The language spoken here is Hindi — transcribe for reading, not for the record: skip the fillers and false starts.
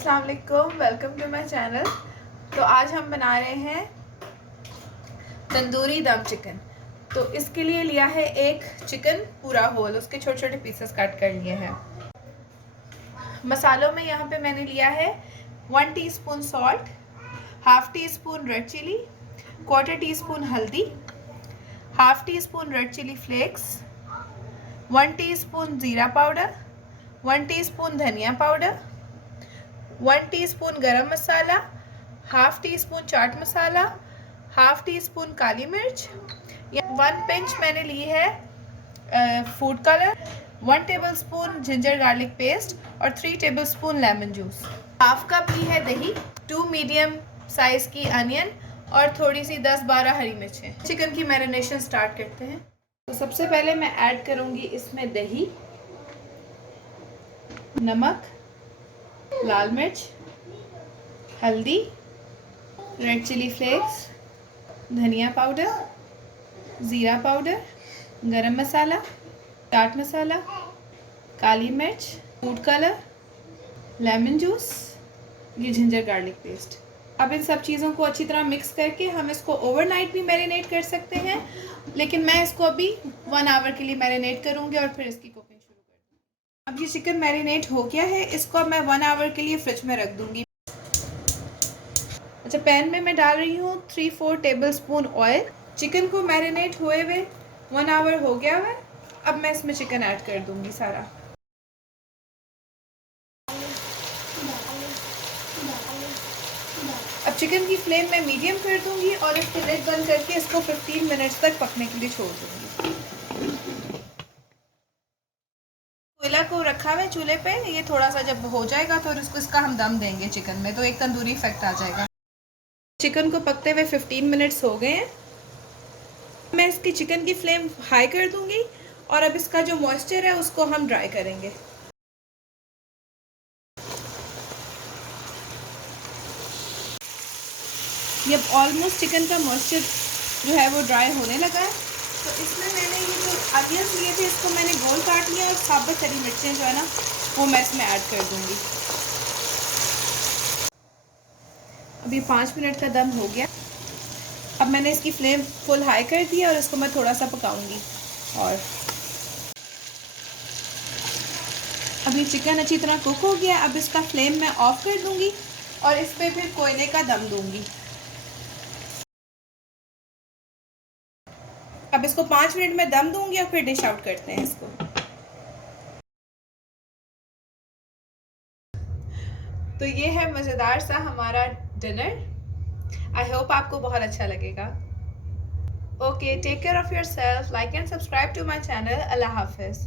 अस्सलाम वालेकुम, वेलकम टू माय चैनल। तो आज हम बना रहे हैं तंदूरी दम चिकन। तो इसके लिए लिया है एक चिकन पूरा होल, उसके छोटे छोटे पीसेस कट कर लिए हैं। मसालों में यहाँ पे मैंने लिया है 1 teaspoon salt, half teaspoon red chilli, quarter teaspoon हल्दी, half teaspoon red chilli flakes, 1 teaspoon ज़ीरा पाउडर, 1 टीस्पून धनिया powder, 1 teaspoon garam masala, half teaspoon chaat masala, half teaspoon काली मिर्च, 1 पिंच मैंने ली है food colour, 1 tablespoon ginger garlic paste और 3 tablespoon lemon juice. Half cup ली है दही, 2 मीडियम साइज की अनियन और थोड़ी सी 10-12 हरी मिर्चें। चिकन की मैरिनेशन स्टार्ट करते हैं। तो सबसे पहले मैं ऐड करूंगी इसमें दही, नमक, लाल मिर्च, हल्दी, रेड चिली फ्लेक्स, धनिया पाउडर, ज़ीरा पाउडर, गरम मसाला, चाट मसाला, काली मिर्च, फूड कलर, लेमन जूस, ये जिंजर गार्लिक पेस्ट। अब इन सब चीज़ों को अच्छी तरह मिक्स करके हम इसको ओवरनाइट भी मैरिनेट कर सकते हैं, लेकिन मैं इसको अभी 1 आवर के लिए मैरिनेट करूँगी और फिर इसकी कुकिंग शुरू कर दूँगी। अब ये चिकन मैरिनेट हो गया है, इसको अब मैं 1 आवर के लिए फ्रिज में रख दूँगी। अच्छा, पैन में मैं डाल रही हूँ 3-4 टेबलस्पून ऑयल। चिकन को मैरिनेट हुए हुए 1 आवर हो गया है। अब मैं इसमें चिकन ऐड कर दूँगी सारा। अब चिकन की फ्लेम मैं मीडियम कर दूंगी और इसके लिड बंद करके इसको 15 मिनट्स तक पकने के लिए छोड़ दूंगी। कोयला को रखा हुआ है चूल्हे पे, ये थोड़ा सा जब हो जाएगा तो इसका हम दम देंगे चिकन में, तो एक तंदूरी इफेक्ट आ जाएगा। चिकन को पकते हुए 15 मिनट्स हो गए हैं। मैं इसकी चिकन की फ्लेम हाई कर दूंगी और अब इसका जो मॉइस्चर है उसको हम ड्राई करेंगे। ये ऑलमोस्ट चिकन का मॉइस्चर जो है वो ड्राई होने लगा है। तो इसमें मैंने ये जो अनियंस लिए थे इसको मैंने गोल काट लिया और साबुत हरी मिर्चें जो है ना वो मैं इसमें ऐड कर दूंगी। अभी 5 मिनट का दम हो गया। अब मैंने इसकी फ्लेम फुल हाई कर दी और इसको मैं थोड़ा सा पकाऊंगी। और अभी चिकन अच्छी तरह कुक हो गया। अब इसका फ्लेम मैं ऑफ कर दूंगी और इस पर फिर कोयले का दम दूंगी। अब इसको 5 मिनट में दम दूंगी और फिर डिश आउट करते हैं इसको। तो ये है मज़ेदार सा हमारा डिनर। आई होप आपको बहुत अच्छा लगेगा। Okay, take care of yourself, like and subscribe to my channel. अल्लाह हाफिज़।